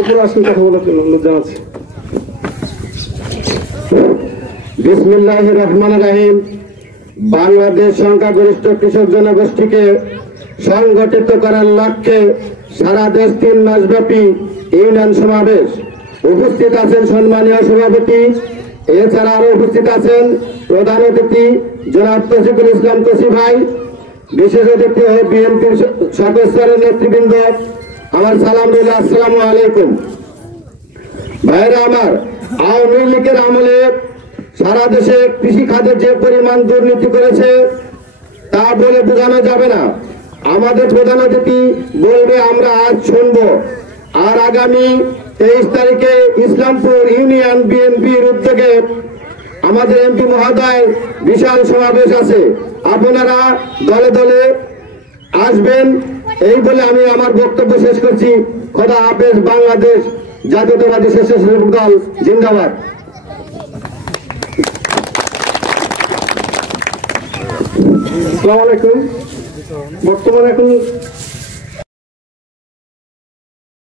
উপরে আসুন, কথা বলার জন্য অনুরোধ জানাচ্ছি। বিসমিল্লাহির রহমানির রহিম। বাংলাদেশ সংখ্যাগরিষ্ঠ কৃষক জনগোষ্ঠীকে সংগঠিত করার লক্ষ্যে সারা দেশ 3 মাসব্যাপী ইউনিয়ন সমাবেশ। উপস্থিত আছেন সম্মানীয় সভাপতি, এছাড়া আরো উপস্থিত আছেন প্রধান অতিথি জনাব তৌসিফুল ইসলাম তৌসি ভাই, বিশেষ অতিথি ও বিএনপির সদস্যের নেতৃবৃন্দ। আমার সালাম রইল, আসসালামু আলাইকুম। ভাইরা আমার, আওয়ামী লীগের আমলে সারা দেশে কৃষি খাতে যে পরিমাণ দুর্নীতি করেছে তা বলে বোঝানো যাবে না। আমাদের প্রধান অতিথি বলবে, আমরা আজ শুনবো। আর আগামী 23 তারিখে ইসলামপুর ইউনিয়ন বিএনপির উদ্যোগে আমাদের এমপি মহোদয় বিশাল সমাবেশ আছে, আপনারা দলে দলে আসবেন। এই বলে আমি আমার বক্তব্য শেষ করছি। খোদা হাফেজ। বাংলাদেশ জাতীয়তাবাদী স্বেচ্ছাসেবক দল জিন্দাবাদ। আসসালামু আলাইকুম। বর্তমানে এখন